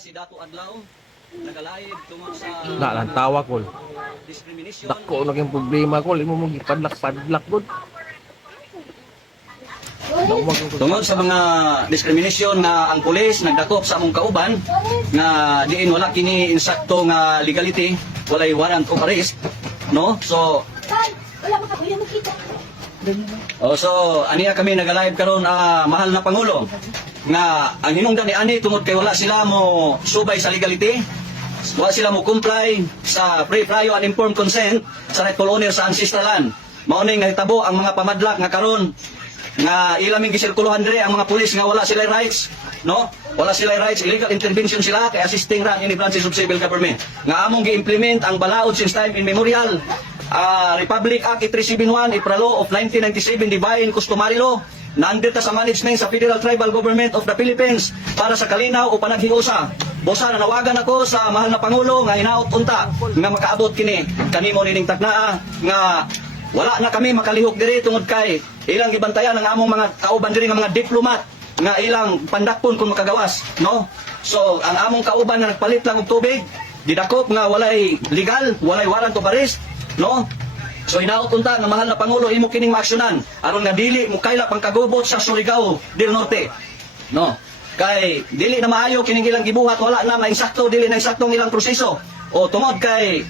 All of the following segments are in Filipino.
Si Dato Adlaw nagalaib tungod sa Lang tawa ko. discrimination. Dako naging problema ko, imo mo gipadlak-padlak gud. Tungod sa mga discrimination nga ang pulis nagdakop sa among kauban nga diin wala kini insakto nga legality, walay warrant of arrest, no? So aniya kami nagalive karon mahal na pangulo nga ang hinungdan ni ani tungod kay wala sila mo subay sa legality, wala sila mo comply sa free, prior and informed consent sa rightful owner sa ancestral land. Mao ni nga hitabo ang mga pamadlak nga karon nga ilaming gisirkuluhan dire ang mga pulis nga wala sila rights, no? Wala sila rights, illegal intervention sila kay assisting ra in branches of civil government. Nga among gi-implement ang balaod since time immemorial. Republic Act 371, April Law of 1997, Divine Customary Law, nandito sa management sa Federal Tribal Government of the Philippines para sa kalinaw o panaghiusa. Bosa, nanawagan ako sa mahal na Pangulo nga hinaot unta nga makaabot kini kanimo nining tagnaa nga wala na kami makalihok diri tungod kay ilang gibantayan ang among mga kauban diri nga mga diplomat nga ilang pandakpon kung makagawas, no? So ang among kauban nga nagpalit lang og tubig, didakop nga walay legal, walay warrant of arrest, no? So hinaot unta nga mahal na Pangulo imo kining maaksyonan aron nga dili mo kaila pang kagubot sa Surigao del Norte, no? Kay dili na maayo kining ilang gibuhat, wala na mainsakto, dili na insaktong ilang proseso o tungod kay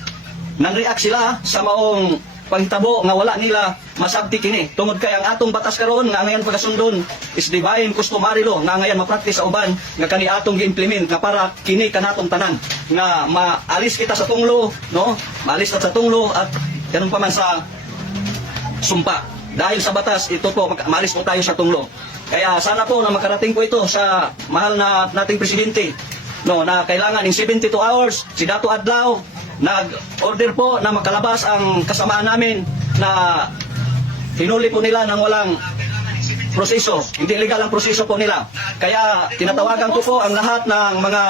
nang-react sila sa maong panghitabo nga wala nila masabti kini tungod kay ang atong batas karon nga ngayon pagasundon is Divine Customary Law nga ngayon ma-practice sa uban nga kani atong gi-implement nga para kini kanatong tanan nga maalis kita sa tunglo, no? Maalis kita sa tunglo at ganun pa man sa sumpa. Dahil sa batas ito po maalis po tayo sa tunglo. Kaya sana po na makarating po ito sa mahal na nating presidente, no, na kailangan in 72 hours si Dato Adlaw nag-order po na makalabas ang kasamaan namin na hinuli po nila ng walang proseso. Hindi legal ang proseso po nila. Kaya tinatawagan ko po ang lahat ng mga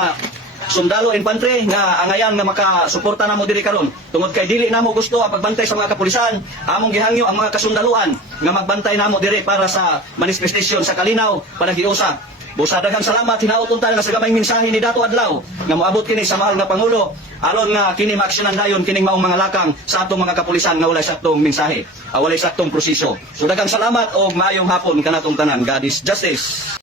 sundalo infantry nga angayan nga makasuporta namo diri karon. Tungod kay dili namo gusto ang pagbantay sa mga kapulisan, among gihangyo ang mga kasundaluan nga magbantay namo diri para sa manifestation sa kalinaw panaghiusa. Busa daghang salamat hinaot unta nga sa gamay mensahe ni Dato Adlaw nga moabot kini sa mahal nga Pangulo aron nga kini maaksyonan dayon kining maong mga lakang sa atong mga kapulisan nga walay saktong mensahe, walay saktong proseso. So daghang salamat og maayong hapon kanatong tanan. God is justice.